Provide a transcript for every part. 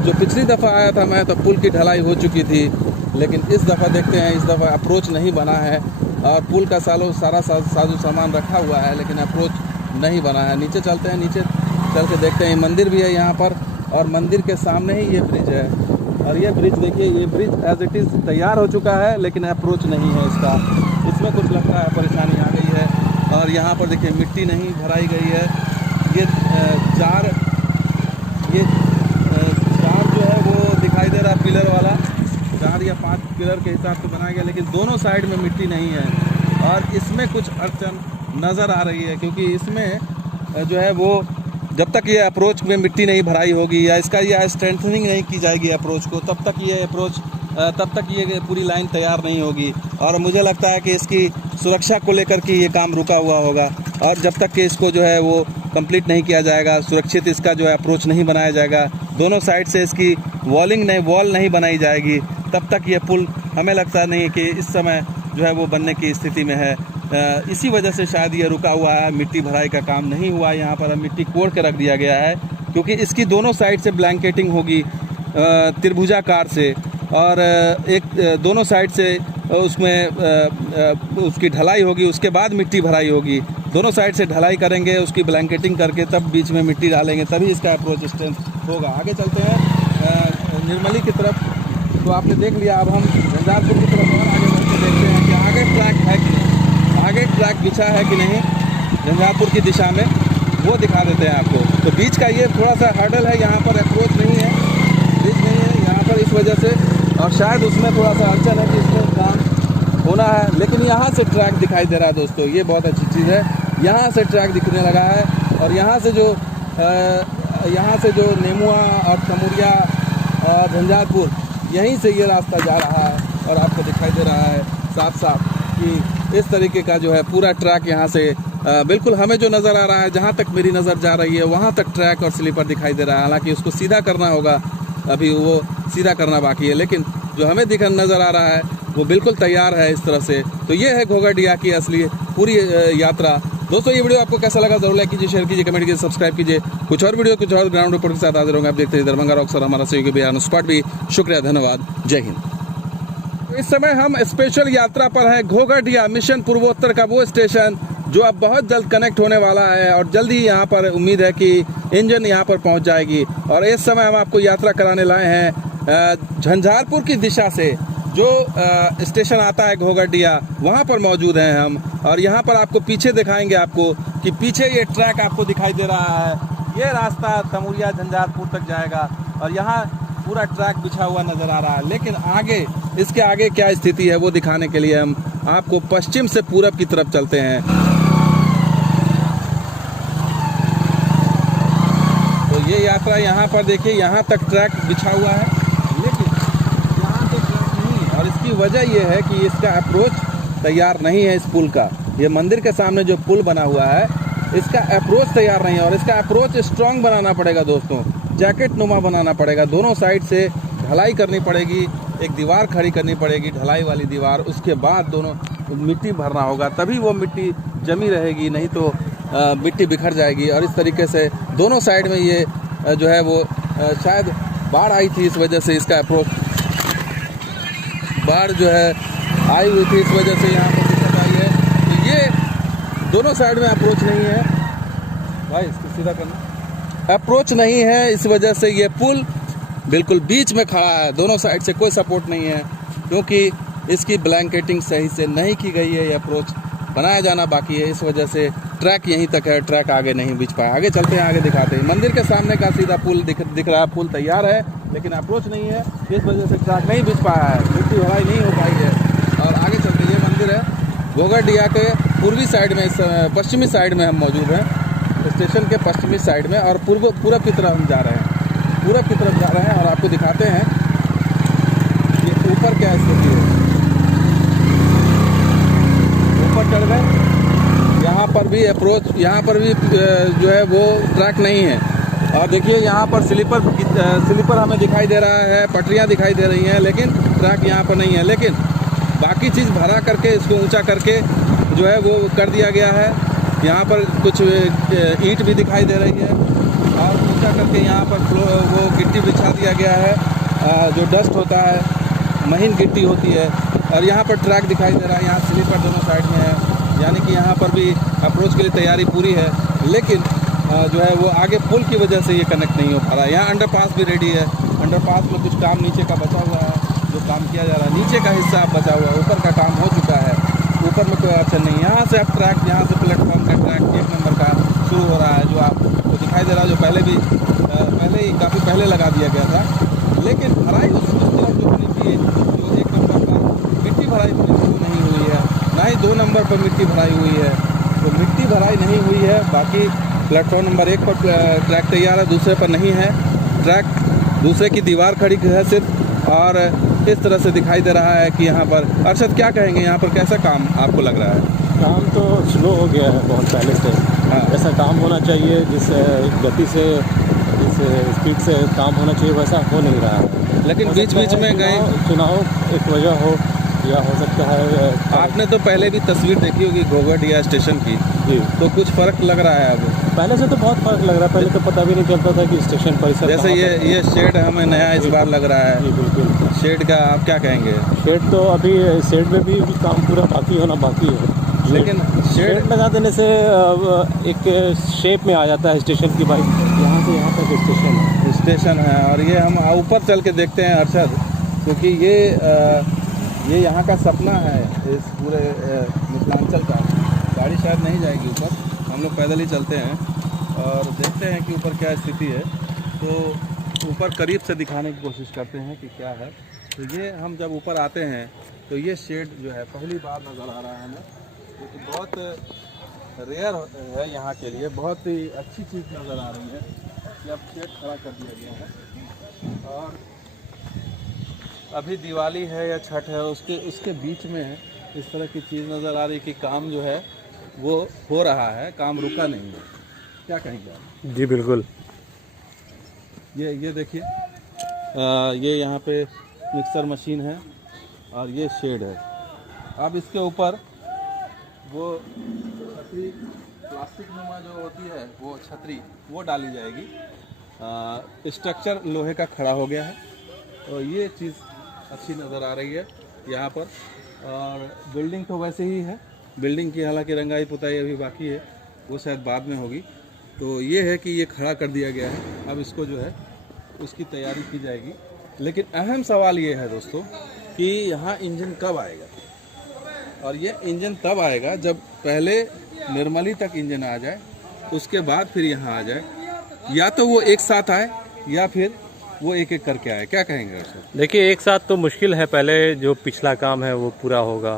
जो पिछली दफ़ा आया था मैं तो पुल की ढलाई हो चुकी थी, लेकिन इस दफ़ा देखते हैं, इस दफ़ा अप्रोच नहीं बना है और पुल का सारा साजो सामान रखा हुआ है लेकिन अप्रोच नहीं बना है। नीचे चलते हैं, नीचे चल के देखते हैं। मंदिर भी है यहाँ पर और मंदिर के सामने ही ये ब्रिज है और ये ब्रिज देखिए, ये ब्रिज एज इट इज़ तैयार हो चुका है लेकिन अप्रोच नहीं है इसका। इसमें कुछ लगता है परेशानी आ गई है और यहाँ पर देखिए मिट्टी नहीं भराई गई है। ये चार जो है वो दिखाई दे रहा है पिलर वाला, 4 या 5 पिलर के हिसाब से बनाया गया, लेकिन दोनों साइड में मिट्टी नहीं है और इसमें कुछ अड़चन नज़र आ रही है क्योंकि इसमें जो है वो जब तक ये अप्रोच में मिट्टी नहीं भराई होगी या इसका या स्ट्रेंथनिंग नहीं की जाएगी अप्रोच को, तब तक ये पूरी लाइन तैयार नहीं होगी। और मुझे लगता है कि इसकी सुरक्षा को लेकर के ये काम रुका हुआ होगा और जब तक कि इसको जो है वो कंप्लीट नहीं किया जाएगा, सुरक्षित इसका जो है अप्रोच नहीं बनाया जाएगा, दोनों साइड से इसकी वॉल नहीं बनाई जाएगी, तब तक ये पुल हमें लगता नहीं कि इस समय जो है वो बनने की स्थिति में है। इसी वजह से शायद ये रुका हुआ है, मिट्टी भराई का काम नहीं हुआ। यहाँ पर मिट्टी कोड़ के रख दिया गया है क्योंकि इसकी दोनों साइड से ब्लैंकेटिंग होगी त्रिभुजाकार से और दोनों साइड से उसमें उसकी ढलाई होगी, उसके बाद मिट्टी भराई होगी। दोनों साइड से ढलाई करेंगे, उसकी ब्लैंकेटिंग करके तब बीच में मिट्टी डालेंगे, तभी इसका अप्रोच स्ट्रेंथ होगा। आगे चलते हैं निर्मली की तरफ। तो आपने देख लिया, अब हम झंझारपुर की तरफ और आगे बढ़ के देखते हैं कि आगे ट्रैक है कि नहीं, आगे ट्रैक बिछा है कि नहीं झंझारपुर की दिशा में, वो दिखा देते हैं आपको। तो बीच का ये थोड़ा सा हर्डल है, यहाँ पर अप्रोच नहीं है, ब्रिज नहीं है यहाँ पर इस वजह से, और शायद उसमें थोड़ा सा अड़चन है कि इसमें काम होना है। लेकिन यहाँ से ट्रैक दिखाई दे रहा है दोस्तों, ये बहुत अच्छी चीज़ है। यहाँ से ट्रैक दिखने लगा है और यहाँ से जो नेमुआ और तमुरिया और झंझारपुर, यहीं से ये रास्ता जा रहा है और आपको दिखाई दे रहा है साफ साफ कि इस तरीके का जो है पूरा ट्रैक यहाँ से बिल्कुल हमें जो नज़र आ रहा है, जहाँ तक मेरी नज़र जा रही है वहाँ तक ट्रैक और स्लीपर दिखाई दे रहा है। हालांकि उसको सीधा करना होगा, अभी वो सीधा करना बाकी है, लेकिन जो हमें नज़र आ रहा है वो बिल्कुल तैयार है इस तरह से। तो ये है घोघरडिया की असली पूरी यात्रा। दोस्तों ये वीडियो आपको कैसा लगा जरूर लाइक कीजिए, शेयर कीजिए, कमेंट कीजिए, सब्सक्राइब कीजिए। कुछ और वीडियो, कुछ और ग्राउंड रिपोर्ट के साथ हाजिर होंगे। आप देखते हैं दरभंगा रॉक्स और हमारा सहयोगी बिहार स्पॉट भी। शुक्रिया, धन्यवाद, जय हिंद। तो इस समय हम स्पेशल यात्रा पर हैं घोघरडिया मिशन पूर्वोत्तर का वो स्टेशन जो अब बहुत जल्द कनेक्ट होने वाला है और जल्द ही यहाँ पर उम्मीद है कि इंजन यहाँ पर पहुँच जाएगी। और इस समय हम आपको यात्रा कराने लाए हैं झंझारपुर की दिशा से जो स्टेशन आता है घोघरडिया, वहाँ पर मौजूद हैं हम। और यहाँ पर आपको पीछे दिखाएंगे आपको कि पीछे ये ट्रैक आपको दिखाई दे रहा है, ये रास्ता तमुरिया झंझारपुर तक जाएगा और यहाँ पूरा ट्रैक बिछा हुआ नज़र आ रहा है। लेकिन आगे, इसके आगे क्या स्थिति है वो दिखाने के लिए हम आपको पश्चिम से पूरब की तरफ चलते हैं। तो ये यात्रा यहाँ पर देखिए, यहाँ तक ट्रैक बिछा हुआ है लेकिन यहाँ तो ट्रैक नहीं है और इसकी वजह ये है कि इसका अप्रोच तैयार नहीं है। इस पुल का, ये मंदिर के सामने जो पुल बना हुआ है, इसका अप्रोच तैयार नहीं है और इसका अप्रोच स्ट्रॉन्ग बनाना पड़ेगा दोस्तों, जैकेट नुमा बनाना पड़ेगा। दोनों साइड से ढलाई करनी पड़ेगी, एक दीवार खड़ी करनी पड़ेगी, ढलाई वाली दीवार। उसके बाद दोनों मिट्टी भरना होगा, तभी वो मिट्टी जमी रहेगी, नहीं तो मिट्टी बिखर जाएगी। और इस तरीके से दोनों साइड में ये जो है वो शायद बाढ़ आई थी, इस वजह से इसका अप्रोच, बाढ़ जो है आई हुई थी, इस वजह से यहाँ पर दिक्कत आई है। तो ये दोनों साइड में अप्रोच नहीं है भाई, इसको सीधा करना, अप्रोच नहीं है, इस वजह से ये पुल बिल्कुल बीच में खड़ा है। दोनों साइड से कोई सपोर्ट नहीं है क्योंकि इसकी ब्लैंकेटिंग सही से नहीं की गई है, ये अप्रोच बनाया जाना बाकी है। इस वजह से ट्रैक यहीं तक है, ट्रैक आगे नहीं बिछ पाया। आगे चलते हैं, आगे दिखाते हैं। मंदिर के सामने का सीधा पुल दिख रहा है, पुल तैयार है लेकिन अप्रोच नहीं है, इस वजह से ट्रैक नहीं बिछ पाया है, मिट्टी भराई नहीं हो पाई है। और आगे चलते, ये मंदिर है घोघरडिया के पूर्वी साइड में, पश्चिमी साइड में हम मौजूद हैं, स्टेशन के पश्चिमी साइड में, और पूरब की तरफ हम जा रहे हैं, पूरब की तरफ जा रहे हैं। और आपको दिखाते हैं ये ऊपर क्या स्थिति है। ऊपर चढ़ गए, यहाँ पर भी अप्रोच, यहाँ पर भी जो है वो ट्रैक नहीं है। और देखिए यहाँ पर स्लीपर हमें दिखाई दे रहा है, पटरियाँ दिखाई दे रही हैं, लेकिन ट्रैक यहाँ पर नहीं है। लेकिन बाकी चीज़ भरा करके, इसको ऊंचा करके जो है वो कर दिया गया है। यहाँ पर कुछ ईंट भी दिखाई दे रही है और ऊंचा करके यहाँ पर वो गिट्टी बिछा दिया गया है, जो डस्ट होता है, महीन गिट्टी होती है। और यहाँ पर ट्रैक दिखाई दे रहा है, यहाँ स्लीपर दोनों साइड में है, यानी कि यहाँ पर भी अप्रोच के लिए तैयारी पूरी है। लेकिन जो है वो आगे पुल की वजह से ये कनेक्ट नहीं हो पा रहा है। यहाँ अंडरपास भी रेडी है, अंडरपास में कुछ काम नीचे का बचा हुआ है, जो काम किया जा रहा है। नीचे का हिस्सा अब बचा हुआ है, ऊपर का काम हो चुका है, ऊपर में कोई ऑप्शन नहीं। यहाँ से अब ट्रैक, यहाँ से प्लेटफॉर्म का ट्रैक 1 नंबर का शुरू हो रहा है, जो आपको दिखाई दे रहा है, जो पहले ही काफ़ी पहले लगा दिया गया था। लेकिन भराई उस तरफ जो होनी चाहिए, जो 1 नंबर पर मिट्टी भराई नहीं हुई है, ना ही 2 नंबर पर मिट्टी भराई हुई है। तो मिट्टी भराई नहीं हुई है। बाकी प्लेटफॉर्म नंबर 1 पर ट्रैक तैयार है, दूसरे पर नहीं है ट्रैक, दूसरे की दीवार खड़ी है सिर्फ। और इस तरह से दिखाई दे रहा है कि यहाँ पर, अरशद क्या कहेंगे, यहाँ पर कैसा काम आपको लग रहा है? काम तो स्लो हो गया है बहुत पहले से। हाँ। ऐसा काम होना चाहिए जिस गति से, जिस स्पीड से काम होना चाहिए, वैसा हो नहीं रहा है। लेकिन बीच बीच में गए चुनाव एक वजह हो, या हो सकता है। आपने तो पहले भी तस्वीर देखी होगी घोघटिया स्टेशन की, जी, तो कुछ फ़र्क लग रहा है अब? पहले से तो बहुत फर्क लग रहा है। पहले तो पता भी नहीं चलता था कि स्टेशन परिसर, जैसे ये शेड हमें नया इस बार लग रहा है। जी बिल्कुल। शेड का आप क्या कहेंगे? शेड तो अभी शेड में भी काम पूरा बाकी होना बाकी है। लेकिन शेड लगा देने से एक शेप में आ जाता है स्टेशन की। भाई यहाँ से यहाँ तक स्टेशन है। और ये हम ऊपर चल के देखते हैं अरशद, क्योंकि ये यहाँ का सपना है इस पूरे मिथिलांचल का। गाड़ी शायद नहीं जाएगी ऊपर, हम लोग पैदल ही चलते हैं और देखते हैं कि ऊपर क्या स्थिति है। तो ऊपर करीब से दिखाने की कोशिश करते हैं कि क्या है। तो ये हम जब ऊपर आते हैं तो ये शेड जो है पहली बार नज़र आ रहा है हमें, जो कि बहुत रेयर है यहाँ के लिए। बहुत ही अच्छी चीज़ नज़र आ रही है कि अब शेड खड़ा कर दिया गया है। और अभी दिवाली है या छठ है, उसके बीच में इस तरह की चीज़ नज़र आ रही कि काम जो है वो हो रहा है, काम रुका नहीं है। क्या कहेंगे आप? जी बिल्कुल। ये देखिए, ये यहाँ पे मिक्सर मशीन है और ये शेड है। अब इसके ऊपर वो छतरी, प्लास्टिक नुमा जो होती है वो छतरी, वो डाली जाएगी। स्ट्रक्चर लोहे का खड़ा हो गया है और ये चीज़ अच्छी नज़र आ रही है यहाँ पर। और बिल्डिंग तो वैसे ही है, बिल्डिंग की हालांकि रंगाई पुताई अभी बाकी है, वो शायद बाद में होगी। तो ये है कि ये खड़ा कर दिया गया है, अब इसको जो है उसकी तैयारी की जाएगी। लेकिन अहम सवाल ये है दोस्तों कि यहाँ इंजन कब आएगा? और ये इंजन तब आएगा जब पहले निर्मली तक इंजन आ जाए, उसके बाद फिर यहाँ आ जाए। या तो वो एक साथ आए या फिर वो एक एक करके आए। क्या कहेंगे सर? देखिए, एक साथ तो मुश्किल है। पहले जो पिछला काम है वो पूरा होगा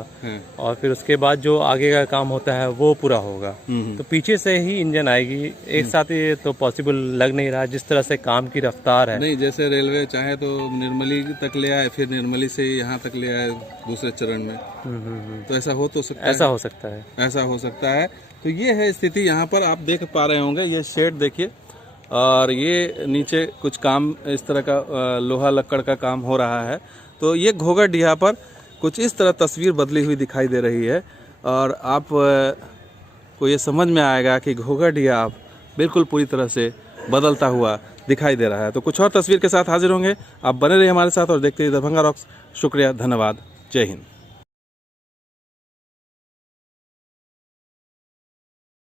और फिर उसके बाद जो आगे का काम होता है वो पूरा होगा। तो पीछे से ही इंजन आएगी। एक साथ ये तो पॉसिबल लग नहीं रहा, जिस तरह से काम की रफ्तार है। नहीं, जैसे रेलवे चाहे तो निर्मली तक ले आए, फिर निर्मली से यहाँ तक ले आए दूसरे चरण में। तो ऐसा हो तो सकता है, ऐसा हो सकता है, ऐसा हो सकता है। तो ये है स्थिति यहाँ पर। आप देख पा रहे होंगे ये शेड देखिए, और ये नीचे कुछ काम इस तरह का लोहा लक्कड़ का काम हो रहा है। तो ये घोघटिया पर कुछ इस तरह तस्वीर बदली हुई दिखाई दे रही है। और आप को ये समझ में आएगा कि घोघटिया बिल्कुल पूरी तरह से बदलता हुआ दिखाई दे रहा है। तो कुछ और तस्वीर के साथ हाजिर होंगे। आप बने रहिए हमारे साथ और देखते रहिए दरभंगा रॉक्स। शुक्रिया, धन्यवाद, जय हिंद।